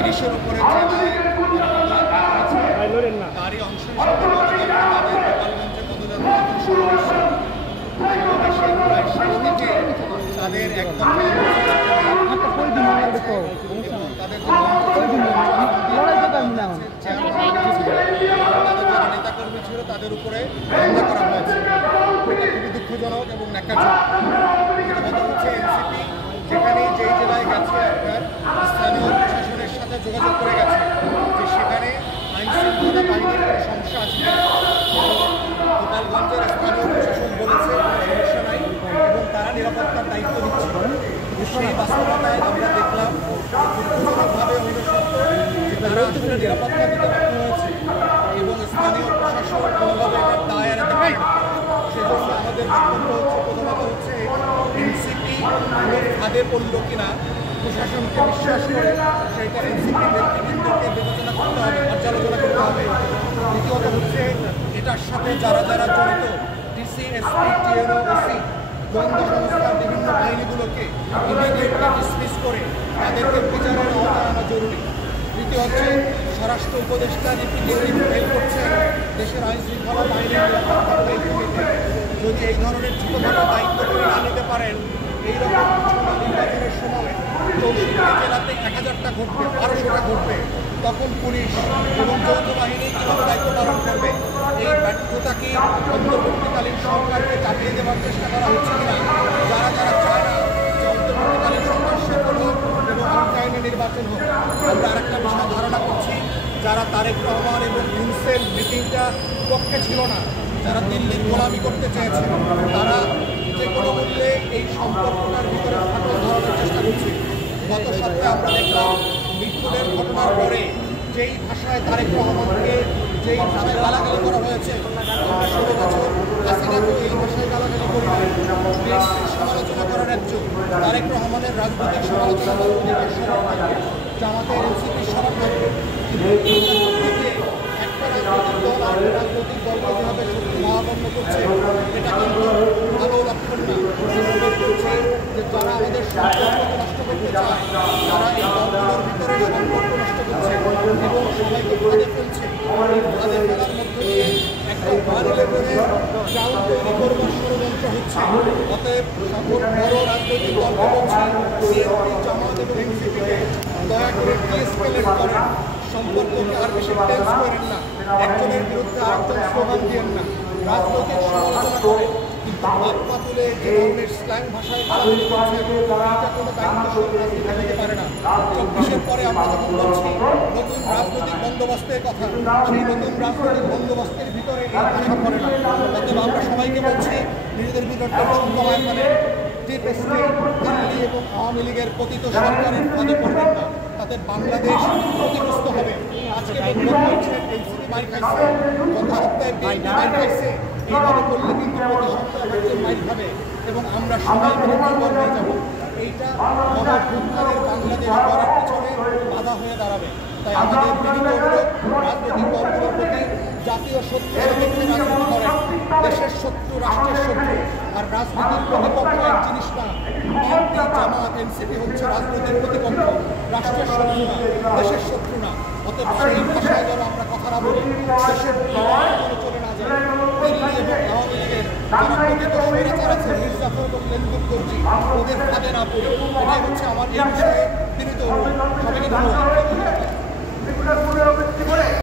30-এর উপরে তারই অংশ হিসেবে গোপালগঞ্জে পদযাত্রা শেষ দিকে তাদের একদম নেতাকর্মী ছিল তাদের উপরে হামলা করা হয়েছে। এটা খুবই দুঃখজনক এবং ন্যাক্কারজনক। হচ্ছে এনসিপি যেখানে যেই জেলায় গেছে আপনার স্থানীয় প্রশাসনের সাথে যোগাযোগ করে গেছে যে সেখানে আইন শৃঙ্খলা বাহিনীর কোনো সমস্যা আছে গোপালগঞ্জের স্থানীয় প্রশাসন বলেছে কোনো সমস্যা নাই এবং তারা নিরাপত্তার দায়িত্ব নিচ্ছে। সেই বাস্তবতায় আমরা দেখলাম দুঃখজনকভাবে তারা আসলে নিরাপত্তা দিতে ব্যর্থ হয়েছে এবং স্থানীয় প্রশাসন কোনোভাবে এটার দায় এড়াতে পারে না। সেজন্য আমাদের বক্তব্য হচ্ছে প্রথমত হচ্ছে এনসিপি ফাঁদে পড়ল কিনা প্রশাসনকে বিশ্বাস করে সেইটা এনসিপি ব্যক্তিবৃন্দকে বিবেচনা করতে হবে, পর্যালোচনা করতে হবে। দ্বিতীয়ত হচ্ছে এটার সাথে যারা যারা জড়িত ডিসি, এসপি, টিএনও, ওসি, গোয়েন্দা সংস্থার বিভিন্ন বাহিনীগুলোকে ইমিডিয়েটলি ডিসমিস করে তাদেরকে বিচারের আওতায় আনা জরুরি। তৃতীয় হচ্ছে স্বরাষ্ট্র উপদেষ্টা রিপিটেডলি ফেল করছেন দেশের আইন শৃঙ্খলা বাহিনীর নিরাপত্তার দায়িত্ব নিতে। যদি এই ধরনের ছোটোখাটো দায়িত্ব করে না নিতে পারেন, এইরকম নির্বাচনের সময় 64টি জেলাতে 1000টা ঘটবে, 1200টা ঘটবে, তখন পুলিশ এবং যৌথ বাহিনী কীভাবে দায়িত্ব পালন করবে? এই ব্যর্থতাকে অন্তর্বর্তীকালীন সরকারকে চাপিয়ে দেওয়ার চেষ্টা করা হচ্ছে কিনা? যারা যারা চায় না যে অন্তর্বর্তীকালীন সরকার সফল হোক এবং আইনে নির্বাচন হোক। আমরা আরেকটা বিষয় ধারণা করছি, যারা তারেক রহমান এবং ইউনসেল মিটিংটা পক্ষে ছিল না, যারা দিল্লির গোলামি করতে চেয়েছে, তারা যে কোনো মূল্যে এই সম্পর্কটার ভিতরে ফাটল ধরানোর চেষ্টা করছে। গত সপ্তাহে আমরা দেখলাম মৃত্যুদের ঘটনার পরে যেই ভাষায় তারেক রহমানকে যেই ভাষায় গালাগালি করা হয়েছে, 16 বছর হাসিনাকেও এই ভাষায় গালাগালি করি না। বিএনপির সমালোচনা করার ন্যায্য, তারেক রহমানের রাজনৈতিক সমালোচনা করার অধিকার সবার থাকবে, জামাতের এনসিপির সবার থাকবে। একটা রাজনৈতিক দল আর রাজনৈতিক দলকে যেভাবে শক্তি মহাপন্ন করছে, এটা কিন্তু ভালো লক্ষণ না। যে যারা আমাদের সম্পর্ক নষ্ট করতে চায়, যারা এই দলগুলোর ভিতরে সম্পর্ক নষ্ট করছে এবং সবাইকে ফাঁদে ফেলছে, এই ফাঁদে ফেলার মধ্য দিয়ে একটা 1-11-এর গ্রাউন্ড তৈরি করবার ষড়যন্ত্র হচ্ছে। অতএব সকল বড় রাজনৈতিক দলকে বলছি, বিএনপি, জামাত এবং এনসিপিকে দয়া করে ডিএসকেলেট করেন, সম্পর্ককে আর বেশি টেন্স করেন না, একজনের বিরুদ্ধে আরেকজন স্লোগান দিয়েন না, রাজনৈতিক সমালোচনা করেন, কিন্তু বাপ্পা তুলে যে ধরনের স্ল্যাং ভাষায় গালাগালি করছে, এটা কোনো দায়িত্বশীল রাজনীতি হতে পারে না। 24-এর পরে আমরা যখন বলছি নতুন রাজনৈতিক বন্দোবস্তের কথা, সেই নতুন রাজনৈতিক বন্দোবস্তের ভিতরে এই ভাষা করে না। অতএব আমরা সবাইকে বলছি, নিজেদের ভিতর টেনশন কমায় ফেলেন, দিল্লি এবং আওয়ামী লীগের পতিত সরকারের ফাঁদে পড়বেন না, তাতে বাংলাদেশ ক্ষতিগ্রস্ত হবে। আজকে বক্তব্য হচ্ছেন এনসিপি মাইর খাইছে, গত সপ্তাহে বিএনপি মাইর খাইছে, এইভাবে করলে কিন্তু প্রতি সপ্তাহে একজন মাইর খাবে এবং আমরা সবাই মিলে বিপদ হয়ে যাব। এইটা গণঅভ্যুত্থানের বাংলাদেশ গড়ার পিছনে বাধা হয়ে দাঁড়াবে। তাই আমাদের বিনীত অনুরোধ রাজনৈতিক দলগুলোর প্রতি, জাতীয় শত্রু সাপেক্ষে রাজনীতি করেন, দেশের শত্রু রাষ্ট্রের শত্রু, আর রাজনীতির প্রতিপক্ষ এক জিনিস না। বিএনপি, জামাত, এনসিপি হচ্ছে রাজনীতির প্রতিপক্ষ, রাষ্ট্রের শত্রু না, দেশের শত্রু না। অতএব সেই ভাষায় যেন আমরা কথা না বলি, দেশের যেন চলে না যায়। দিল্লি এবং আওয়ামী লীগের যারা প্রকৃত স্বৈরাচার আছে, মির্জাফর এবং লেন্দুর দর্জি, ওদের ফাঁদে না পড়ি। এটাই হচ্ছে আমার এই বিষয়ে বিনীত অনুরোধ। সবাইকে ধন্যবাদ।